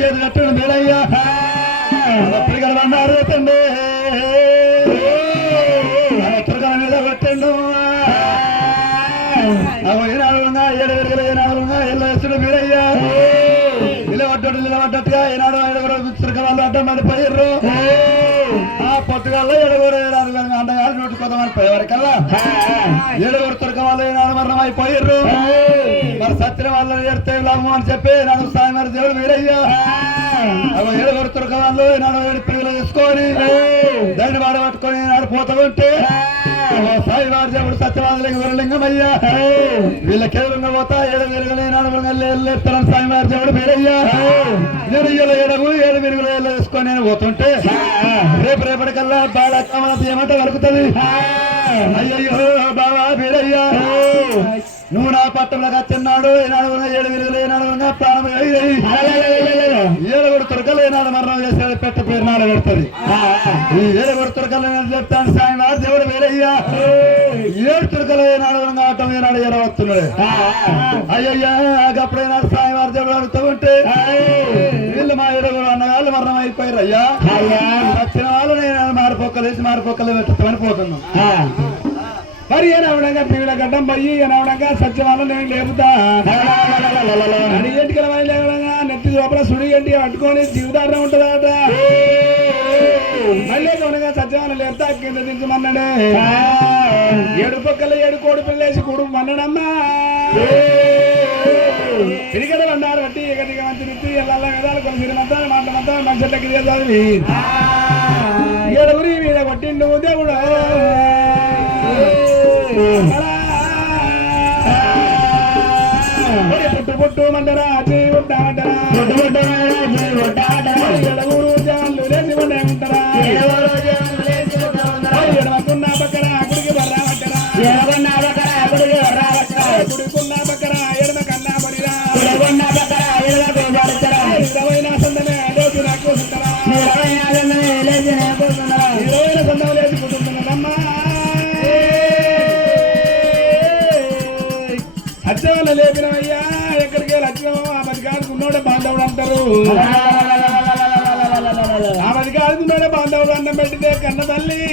చేతి కట్టుడు మీరయ్యా పిల్లలు బండారు తండ్రి తురగల మీద పెట్టండు ఏనాడుగా 7 ఏనాడుగా ఎల్లేస్తుడు మీరయ్యా నిలబడ్డట్టుగా ఏనాడు 7 తురగలు అడ్డం పడిపోయారు ఆ పొత్తుగాల్లో 7 అండగారు నోటి కొంతమంది పోయేవారికల్లా 7 తురగవాళ్ళు ఏనాడు మరణం అయిపోయారు మరి సత్యం వాళ్ళు ఏడితే లాభం అని చెప్పి నాడు సాయి దేవుడు మీరయ్యా 7 తురగవాళ్ళు నాడు 7 పిల్లలు తీసుకొని దాన్ని వాడ పట్టుకొని నాడు వారు పోతా ఉంటే సాయివారి దేవుడు సత్యవాదులింగ వీరలింగమయ్యా వీళ్ళకి ఎదురుగా పోతా ఏడు విరుగులేనాడు సాయివారి దేవుడు వీరయ్యా నేను ఏడు విరుగులు వేసుకొని నేను పోతుంటే రేపటికల్లా బాగా కావాలని ఏమంటే వరుకుతుంది అయ్యయ్యో బాబా వీరయ్యా నువ్వు నా పట్టంలోకి వచ్చిన్నాడు ఏనాడు ఏడు విరుగులు ఏనాడు ప్రాణం ఏడుగురు తురకలు ఏనాడు మరణం చేశాడు పెట్ట పేరు నాడు పెడుతుంది ఈ ఏడుగురు తురకలు చెప్తాను సాయం నాడు దేవుడు వేరయ్యా ఏడు తురకలు ఏనాడు ఆటం ఏనాడు ఎరవస్తున్నాడు అయ్యయ్యా అప్పుడేనాడు సాయం వారి దేవుడు అడుగుతూ ఉంటే వీళ్ళు మా ఏడుగురు అన్నగాళ్ళు మరణం అయిపోయారు అయ్యా వచ్చిన వాళ్ళు నేను మారిపోక్కలు పెట్టుతామని పోతున్నాం మరి ఏనవడంగా పిల్లల గడ్డం పోయి ఏనవడంగా సత్యవాళ్ళు నేను లేపుతా అడిగేంటికి లేవడంగా నెత్తి లోపల సుడి గంటి పట్టుకొని జీవితార్థం ఉంటుందట మళ్ళీ కొనగా సత్యవాళ్ళు లేపుతా కింద దించమన్నాడే ఏడు పక్కల ఏడు కోడి పిల్లేసి కొడుకు మన్నడమ్మా తిరిగడ బండారు బట్టి ఎగదిగ మంచి రుచి ఎలా విధాలు కొన్ని సిరిమంతాలు మాట మొత్తం మనుషులకి చదివి ఏడుగురి మీద కొట్టిండు దేవుడు పుట్టు పుట్టు మంటరా ఉంటారా ఎడగూరు జాన్లు లేచి ఉండే ఉంటారా ఎడవకున్న పక్కన గుడికి బర్రావట్టరా గుడికున్న పక్కన ఎడమ కన్నా పడిరా ఇరవైనా సందమే లేచి నాకు ఇరవైన సందం లేచి పుట్టుతున్నదమ్మా సత్యవాళ్ళు లేపినవయ్యా ఎక్కడికి లక్ష్మణో ఆ మధ్యకాలకు ఉన్నోడే బాంధవుడు అంటారు ఆ మధ్యకాలకు ఉన్నోడే బాంధవుడు అన్నం పెట్టితే కన్న తల్లి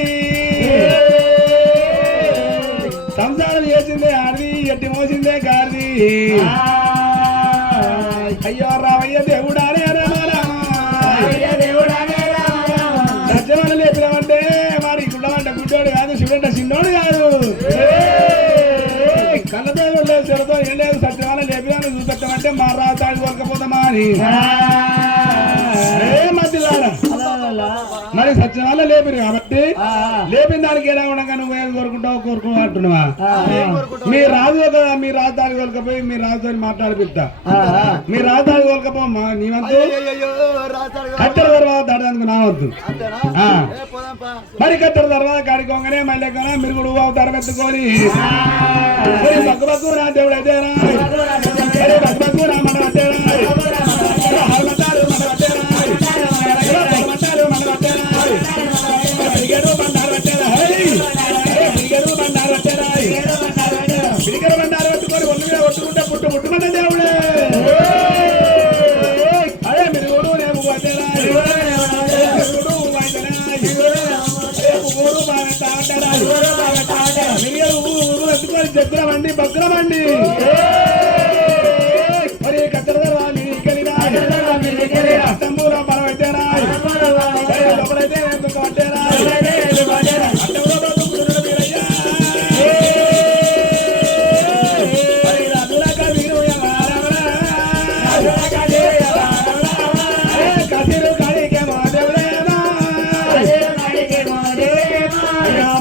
సంసారం చేసిందే ఆడిది ఎట్టి మోసిందే గారిది అయ్యో రావయ్య దేవుడానే సత్యవాళ్ళు లేపినవంటే వాడి గుడ్డమంట గుడ్డోడు కాదు శివుడంట చిన్నోడు కాదు కళ్ళతో లేదు చెరతో ఏం లేదు సత్యవాళ్ళు లేపినాను చూపెట్టమంటే మా రాతాడు కోరకపోతామా అని మరి సత్యవాళ్ళు లేపిరు కాబట్టి లేపిన దానికి ఎలా ఉండగా నువ్వు ఏం కోరుకుంటావు అంటున్నావా మీ రాజు కదా మీ రాజధాని కోల్కపోయి మీ రాజుతో మాట్లాడిపిస్తా మీ రాజధాని కోల్కపోమ్మా నీవంతు కట్టెల తర్వాత దాడడానికి నా వద్దు మరి కట్టెల తర్వాత కాడుకోగానే మళ్ళీ కదా మీరు కూడా అవతారం ఎత్తుకొని బగ్గు నా దేవుడు అయితే బగ్గు నా మన బండారు పట్టుకొని ఒళ్ళు మీద కొట్టుకుంటే పుట్టు పుట్టుమంటే దేవుడే అదే మీరు నేను ఎత్తుకొని చక్రమండి భద్రమండి మరి కత్తెరదరా అట్టంబూర పరవట్టేరా లోపలైతే ఎందుకు పట్టేరా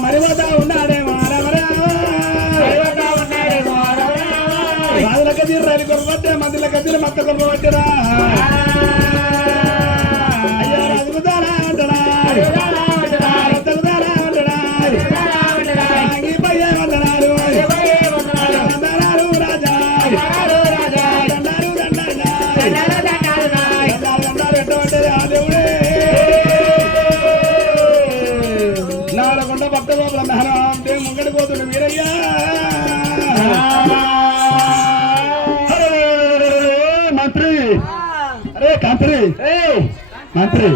మరిపోతా ఉన్నాడే రాజుల కదీరు రైలు కొరబట్టే మందిల కదీరు మక్క కొరబట్టరా అయ్యా రాజుదారా అంటడా రాజుదారా అంటడా పయ్యే వందనాలు వందనాలు రాజా దండాలు దండాలు ఎట్టబట్టది ఆ దేవుడే నాలుగుండ భక్త లోపల మెహరం దేవుడు ముంగడి పోతుండే మీరయ్యా మంత్రి అరే కంత్రి మంత్రి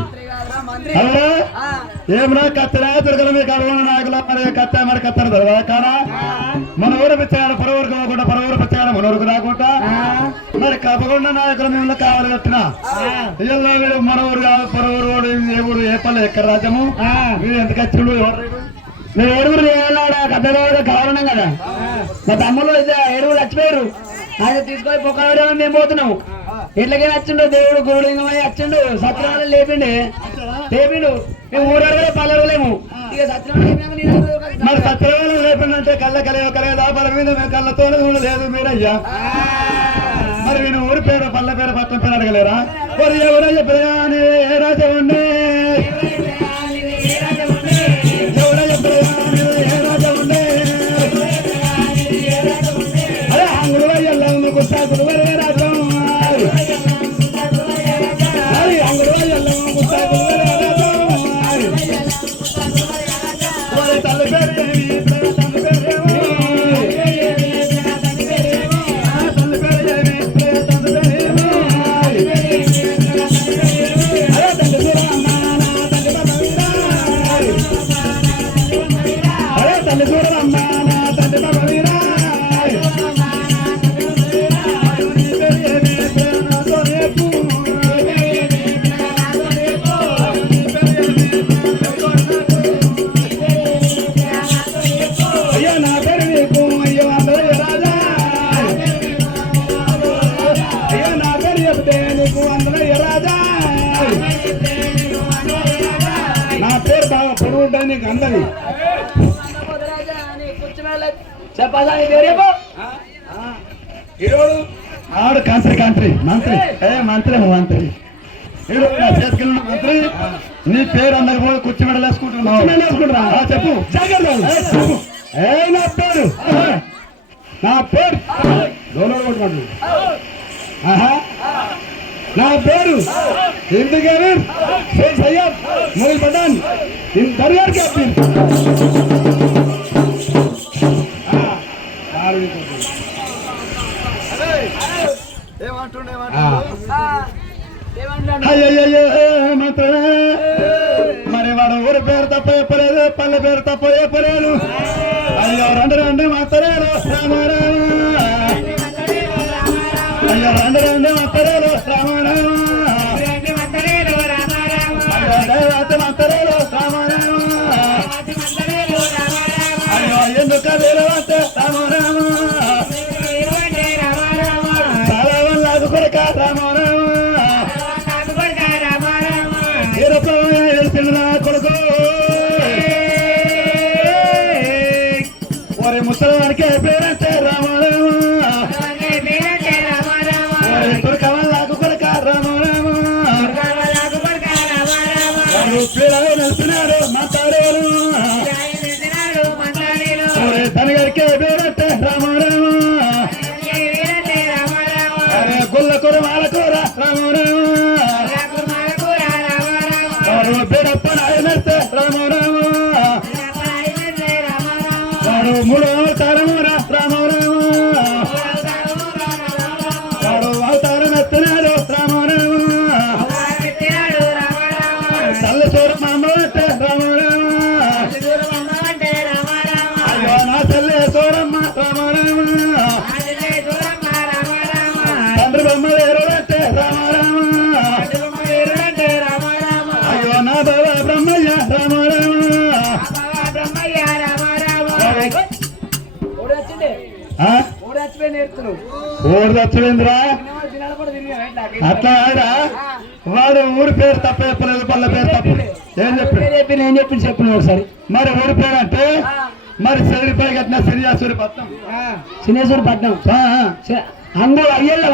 అవునా ఏమన్నా కత్తరా దుర్గల మీకు అడగను నాకులా మరి కత్త మరి కత్తరు దొరకదా కానా మన ఊరు పిచ్చాడు పరవూరు కాకుండా పరవూరు పిచ్చాడు మన ఊరుకు రాకుండా మరి కప్పకుండా నాయకులు మేము కావాలి కట్టిన ఇలా వీడు మన ఊరు కాదు పరవూరు వాడు ఏ ఊరు ఏ పల్లె ఎక్కడ రాజ్యము వీడు ఎంత ఖర్చులు మేము ఏడుగురు కథ కావాలన్నాం కదా మా తమ్ముళ్ళు ఏడుగురు చచ్చిపోయారు ఆయన తీసుకొని పొక్కడం మేము పోతున్నాము ఇట్లకే వచ్చిండు దేవుడు గోలింగమై వచ్చిండు సత్యనారాయణ లేపిండి లేపిండు మేము ఊరడగలే పల్లెలేము ఇక మరి సత్యవేళ లేపిందంటే కళ్ళ కలయదా పల మీద కళ్ళతోనే చూడలేదు మీరయ్యా మరి నేను ఊరి పేరు పల్లె పేరు పట్టణ పేరు అడగలేరా మరి ఎవరయ్య ప్రయాణి ఏ రాజా ఉండే ఎవరయ్య ప్రయాణి ఏ రాజా ఉండే అరే అంగుడు ఎల్లమ్మ గుట్టాకులు వరే రాజం అంగుడు ఎల్లమ్మ గుట్టాకులు వరే రాజం తల్లి పేరు తల్లి పేరేమో నా పేరు బాగా పొడుగు ఉంటుంది నీకు అందరి ఈరోజు ఆడు కాంత్రి మంత్రి మంత్రి ఈరోజు నా చేసుకెళ్ళిన మంత్రి నీ పేరు అందరికి కూడా కూర్చోబెడ వేసుకుంటున్నా చెప్పు నా పేరు నా పేరు ఎందుకని సయ్యద్ మొదలు పడ్డాను నేను దర్యార్ క్యాప్టెన్ మరి వాడు ఊరి పేరు తప్ప చెప్పలేదు పల్లె పేరు తప్ప చెప్పలేదు అయ్యో రెండు మాత్రలు అయ్యో రెండు మాత్రలు అయ్యో ఎందుకు చాలా వల్ల కొరక కొడుకు ఒరే ముసలివాడికి పేరంటే రామారామ కొరకవల్లాకు కొరక రామారామ పిల్లలు వెళ్తున్నాడు మాట్లాడారు తనగారికి పేరంటే రామారామ అరే గుల్ల కూర మాల కూర రామారామ పేరప్ప నాయనస్తే రామారామ వాడు మూడు అవతారమురా రామారామ వాడు అవతారం ఎత్తినాడు రామారామ తల్లి చూరమ్మ అంటే రామారామ అయ్యో నా తల్లి చూరమ్మ రామారామ తండ్రి బొమ్మ వేరుడంటే రామారామ అయ్యో నా బాబా బ్రహ్మయ్య రామారామ ఓడదచ్చువేంద్రా అట్లా ఆడా వాడు ఊరి పేరు తప్ప చెప్పలేదు పల్లె పేరు తప్ప ఏం చెప్పిన ఒకసారి మరి ఊరి పేరు అంటే మరి శరీరపై కట్టిన శ్రీయాసూరిపట్నం శనేశ్వరపట్నం అంగుడు అయ్యల్ల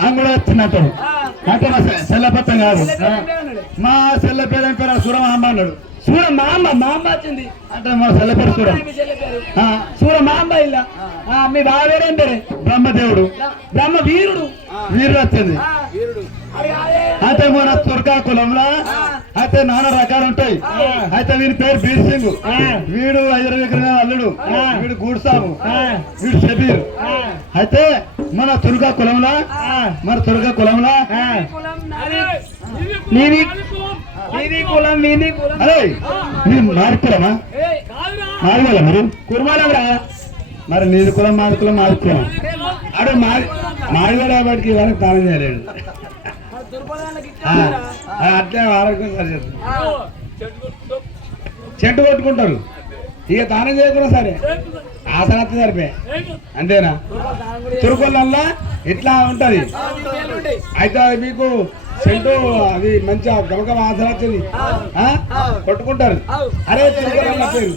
అంగుడు వచ్చినట్టు అంటే మా సెల్లపట్నం కాదు మా సెల్ల పేరు ఏం పేరు సూరమాంబ అన్నాడు మాంబ వచ్చింది అంటే మా సెల్ల పేరు మాంబ ఇలా మీ బావ వేరేం పేరే బ్రహ్మదేవుడు బ్రహ్మ వీరుడు వచ్చింది అయితే మన శ్రీకాకుళంలో అయితే నానా రకాలు ఉంటాయి అయితే వీరి పేరు బీర్ సింగ్ వీడు 5 విగ్రహాల అల్లుడు వీడు గూడ్సాము వీడు షబీర్ అయితే మన శ్రీకాకుళంలో అరే మార్పులమా మారుమల మరి కుర్మాలరా మరి నీది కులం మాది కులం మాది కులం అడు మాడివాడు వాడికి వరకు తానం చేయలేడు అట్లే వారికి చెట్టు కొట్టుకుంటారు ఇక తానం చేయకుండా సరే ఆసనత్తి సరిపే అంతేనా తురుకొల్లల్లా ఇట్లా ఉంటది అయితే మీకు సెంటు అది మంచిగా గమక వాసన వచ్చింది కొట్టుకుంటారు. అరే చిలకలన్న పేరు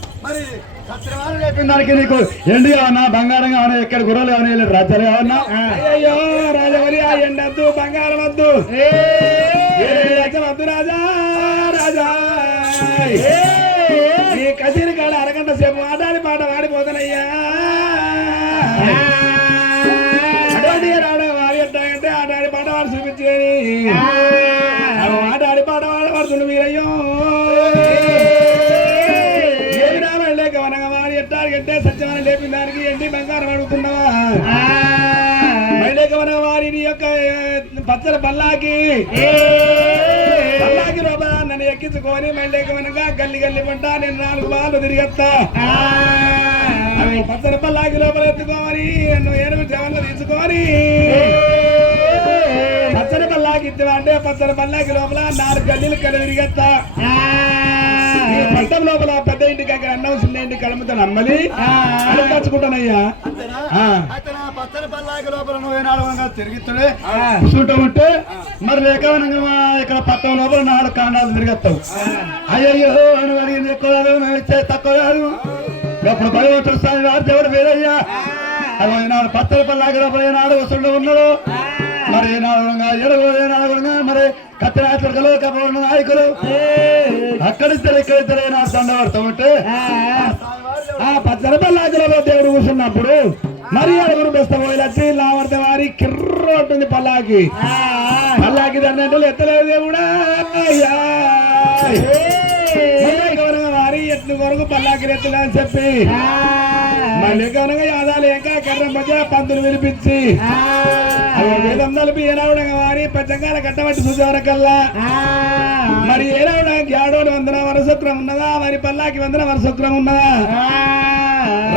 దానికి నీకు ఎండి కావన్నా బంగారం కావన్నా ఎక్కడ గుర్రలు కావన్నా రాజ్యాలు కావన్నా? అయ్యో రాజవరి ఆ ఎండద్దు బంగారం వద్దు వద్దు రాజా రాజా ఈ కచేరి కాడ అరగంట సేపు ఆడాడి పాట వాడిపోతానయ్యా. అటువంటి రాడా వాడి ఎట్టాగంటే ఆడాడి పాట వాడు చూపించేది ఆడాడి పాట వాడు పడుతుండు మీరయ్యో. ఎట్టాగంటే సత్యమైన లేపిన దానికి ఎండి బంగారం అడుగుతున్నావా? మళ్ళీ వారిని యొక్క పచ్చల పల్లాకి లోపల నన్ను ఎక్కించుకొని మళ్ళీ గల్లి గల్లి పంట నేను 4 బాలు తిరిగేస్తా. పచ్చల పల్లాకి లోపల ఎత్తుకోని నన్ను 8 జవన్లు తీసుకొని పచ్చడి పల్లాకి ఇద్దామంటే పచ్చడి పల్లాకి లోపల 4 గల్లీలు తిరిగేస్తా. పట్టం లోపల పెద్ద ఇంటికి అక్కడ అన్నం చిన్న ఇంటికి కడుముతాను అమ్మలి కచ్చుకుంటానయ్యా. తిరుగుతాడే ఉంటే మరి లేకవనంగా ఇక్కడ పట్టం లోపల 4 కాండాలు తిరిగేస్తావు. అయ్యయ్యో అని అడిగింది ఎక్కువ తక్కువ కాదు. అప్పుడు భగవంతుడు స్వామి వారు దేవుడు వేరయ్యా. అది ఏనాడు పచ్చడి పల్లాకి లోపల ఏనాడు వస్తుండే ఉన్నాడు. మరి ఏనాడు మరి కత్తిరాత్రికలు కబలు ఉన్న నాయకులు అక్కడిద్దరు ఇక్కడిద్దరు ఏనాడు దండబడతా ఉంటే ఆ పచ్చడి పల్లాకిలో దేవుడు కూర్చున్నప్పుడు మరి 6 బెస్తపోయి వచ్చి లావర్త వారి కిర్ర ఉంటుంది పల్లాకి దండంటే ఎత్తలేదు దేవుడా. వారి ఎత్తు కొరకు పల్లాకి ఎత్తులే అని చెప్పి మళ్ళీ కనుక యాదాలు ఏక కర్ర మధ్య పంతులు వినిపించి వేదం తలిపి ఏనావుడంగా వారి పంచకాల కట్టబట్టి చూసేవరకల్లా మరి ఏనావుడా గ్యాడోని 100 వరసత్రం ఉన్నదా? మరి పల్లాకి 100 వరసత్రం ఉన్నదా?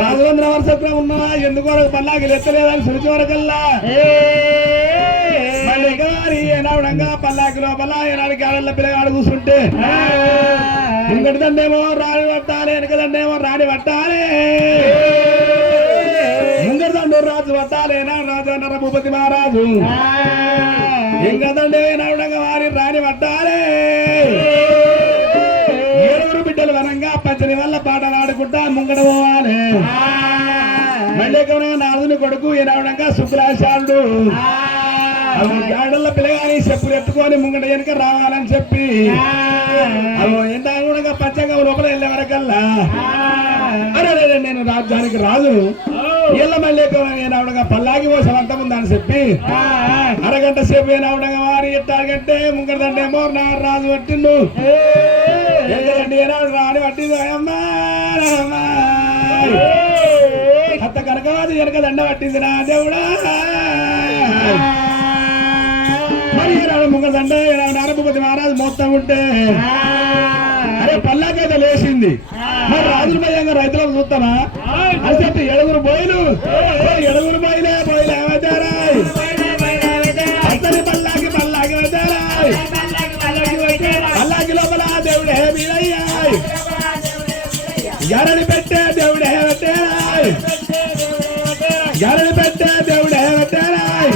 రాజు 100 వరసత్రం ఉన్నదా? ఎందుకో పల్లాకి ఎత్తలేదని చూసే వరకల్లా మళ్ళీ వారి ఏనావుడంగా పల్లాకి లోపల ఏనాడు గ్యాడోళ్ళ పిల్లగాడు కూర్చుంటే ముంగటి దండేమో రాణి పట్టాలి, వెనక దండేమో రాణి పట్టాలి. ముంగటి దండు రాజు పట్టాలేనా రాజు అన్నారు భూపతి మహారాజు. ఇంకా దండే నవడంగా వారి రాణి పట్టాలి. 7 బిడ్డలు వనంగా పచ్చని వల్ల పాటలు ఆడుకుంటా ముంగట పోవాలి. మళ్ళీ నారదుని కొడుకు ఏనావడంగా శుక్రాచార్యుడు గాడల్ల పిల్లగాని చెప్పులు ఎత్తుకొని ముంగట వెనుక రావాలని చెప్పి ఎంత కూడా పంచంగా లోపల వెళ్ళే వరకల్లా అరే నేను రాజ్యానికి రాజును ఇళ్ళ మళ్ళీ ఏనావడంగా పల్లాకి పోసం అంత ముందని చెప్పి అరగంట సేపు ఏనావడంగా వారి ఎట్టాగంటే ముంగట దండేమో రాజు పట్టిండు. ఏనాడు రాని పట్టింది అమ్మా అత్త కనకవాది వెనక దండ పట్టింది నా దేవుడా. మరి ఏనాడు ముంగట దండ నారభూపతి మహారాజు మొత్తం ఉంటే అరే పల్లాకైతే లేచింది. మరి రాజుల భయంగా రైతులకు చూస్తామా అని చెప్పి 7 బోయిలు 7 బోయిలే వచ్చారాయ్. అతని పల్లాకి వచ్చారాయ్. పల్లాకి లోపల దేవుడే వీరయ్యాయ్. ఎరని పెట్టే దేవుడే వచ్చారాయ్. ఎరని పెట్టే దేవుడే వచ్చారాయ్.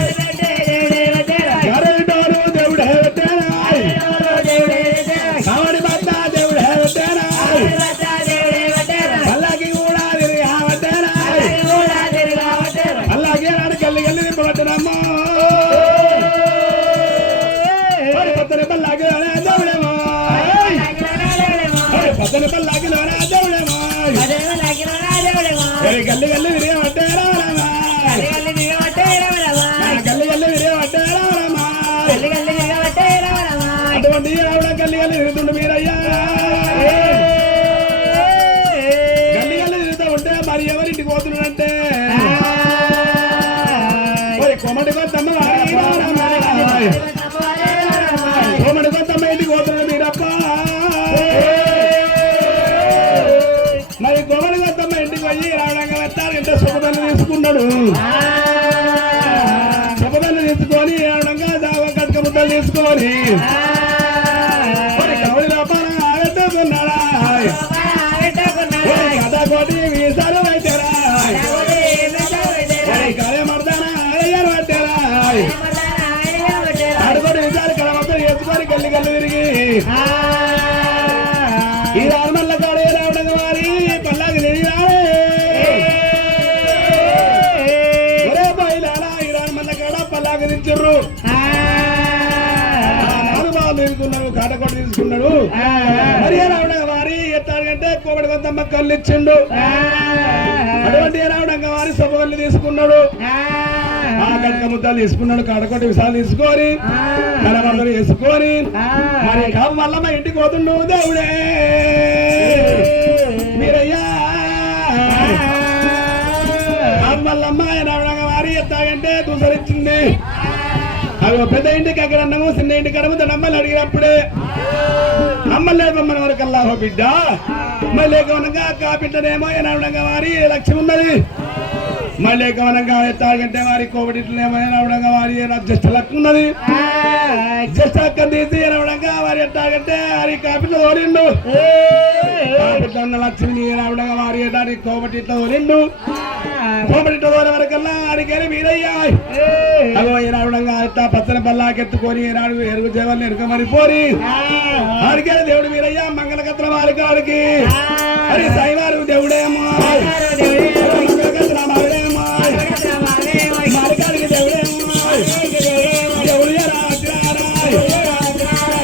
ఎరని డోరు దేవుడే వచ్చారాయ్. కావడి బద్ద దేవుడే వచ్చారాయ్. పల్లాకి కూడా తిరిగా వచ్చారాయ్. పల్లాకి నాడు గల్లి గల్లి నింపబట్టడమ్మో పచ్చని పల్లాకి దేవుడేమో. పచ్చని పల్లాకి దేవుడేమో. గల్లి గల్లి విరిగా పట్టారా గల్లి గల్లి విరిగా పట్టారా అటువంటి రావడం గల్లి గల్లి తిరుగుతుండే మీరయ్యా. గల్లి గల్లి తిరుగుతూ ఉంటే మరి ఎవరింటికి పోతున్నాడంటే కొమ్మటి కొత్తమ్మ కొమ్మటి కొత్తమ్మ ఇంటికి పోతున్నాడు మీరప్ప. మరి కొమ్మటి కొత్తమ్మ ఇంటికి పోయి రావడంగా వస్తారు ఎంత శుభదల్ని తీసుకున్నాడు. శుభదల్ని తీసుకొని రావడంగా దావ కట్క ముద్దలు తీసుకొని కవడి లోపల ఆగట్టుకున్నాడా కథ కోటి వీసాలు పెట్టారా కార్యమర్దానా అయ్యారు పట్టారా అడుగుడు వీసాలు కడమొత్తం వేసుకొని గల్లి గల్లి తిరిగి ఈ రామల్ల కాడ రావడం వారి పల్లాకి తిరిగి ఒరే బయలారా ఈ రామల్ల కాడ పల్లాకి దించర్రు నాలుగు తీసుకున్నాడు కాటకోట తీసుకున్నాడు మరి రావడం వారి ఎత్తాడంటే కోబడి కొంతమ్మ కళ్ళు ఇచ్చిండు అటువంటి రావడం వారి సభలు తీసుకున్నాడు ఆ కడక ముద్దాలు తీసుకున్నాడు కాడకోట విషయాలు తీసుకొని కరబడలు వేసుకొని మరి కావు మల్లమ్మ ఇంటికి పోతుండు దేవుడే మీరయ్యా కావు మల్లమ్మ రావడం వారి ఎత్తాగంటే దూసరిచ్చింది అవి పెద్ద ఇంటికి ఎక్కడ అన్నము చిన్న ఇంటికి అన్నము తన అమ్మలు అడిగినప్పుడే అమ్మలేదమ్మని వరకల్లా బిడ్డ మళ్ళీ కవనంగా కా బిడ్డనేమో రావడంగా వారి లక్ష్యం ఉన్నది మళ్ళీ కవనంగా ఎత్తాగంటే వారి కోవిడిట్లేమో రావడంగా వారి జ్యేష్ఠ లక్ష్యం ఉన్నది జ్యేష్ఠ అక్క తీసి రావడంగా వారి ఎత్తాగంటే వారి కాపిట్ల తోలిండు కాపిట్ల ఉన్న లక్ష్మిని రావడంగా వారి ఎటానికి కోబటిట్ల తోలిండు కోబటిట్ల తోలే వరకల్లా ఆడికేరి మీరయ్యా అగో రావడంగా ఎత్తా పచ్చని పల్లాకెత్తుకొని రాడు ఎరుగు జీవన్లు ఎరుకమని పోరి ఆడికేరి దేవుడు మీరయ్యా మంగళకత్ర వారి కాడికి మరి సైవారు దేవుడేమో మారికాడికి దేవుడేమో దేవుడు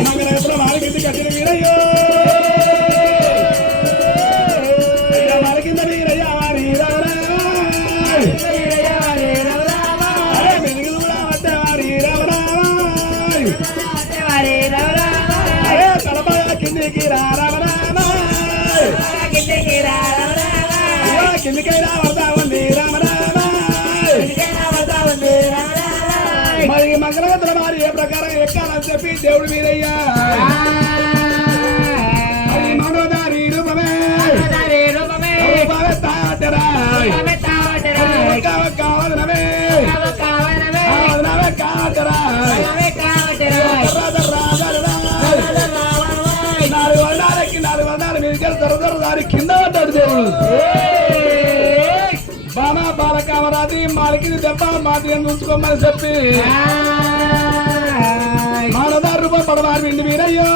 మంగళకత్ర వారికి కట్టిన మీరయ్యో వారి కింద మీరయ్యా వారి కిందికి కిందికైనా వస్తామండి మరి మంగళగత్ర వారి ఏ ప్రకారం ఎక్కాలని చెప్పి దేవుడు మీరయ్యా మరి మనోదారి రూపమే కావదనమే కావదరా నాలుగు వర్ణాలు మీరు దాని కింద పడ్డాడు దేవుడు బామా బాలకామరాది మాలికి దెబ్బ మాది ఉంచుకోమని చెప్పి మానదారు రూపాయలు పడవారు మీరయ్యో